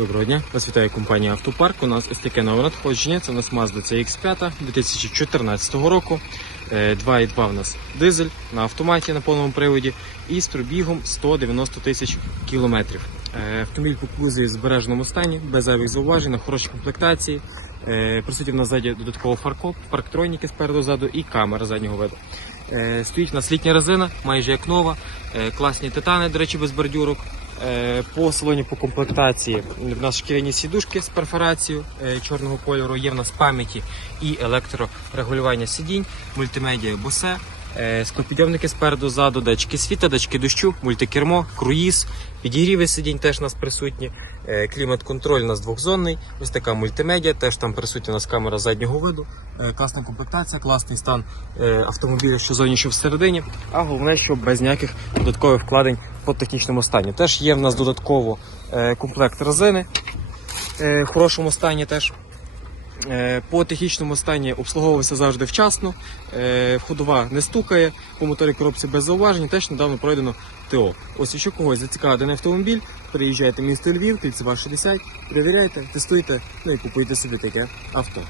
Доброго дня, вас вітає компанія Автопарк. У нас ось таке нове надходження. Це у нас Mazda CX5 2014 року. Е, 2,2 у нас дизель на автоматі на повному приводі і з пробігом 190 тисяч кілометрів. Е, Автомобіль по в збереженому стані, без зайвих зауважень, на хорошій комплектації. Е, Присутні в ззаді додатково фаркоп, парктроніки спереду ззаду і камера заднього виду. Е, Стоїть у нас літня резина, майже як нова, Е, класні титани, до речі, без бордюрок. Е, По салоні по комплектації в нас шкіряні сідушки з перфорацією чорного кольору, є в нас пам'яті і електрорегулювання сидінь, мультимедіа Bose, склопідйомники спереду, ззаду, датчики світа, датчики дощу, мультикермо, круїз, підігріви сидінь теж у нас присутні, е, клімат-контроль у нас двохзонний, ось така мультимедіа, теж там присутня у нас камера заднього виду, е, класна комплектація, класний стан е, автомобіля, що зовні, що всередині, а головне, що без ніяких додаткових вкладень по технічному стані. Теж є в нас додатково е, комплект резини е, в хорошому стані теж. Е, По технічному стані обслуговувався завжди вчасно, е, ходова не стукає, по моторі коробці без зауважень, теж недавно пройдено ТО. Ось якщо когось зацікавлений автомобіль, приїжджайте в місто Львів, кільцева 60, перевіряйте, тестуйте, ну і купуйте собі таке авто.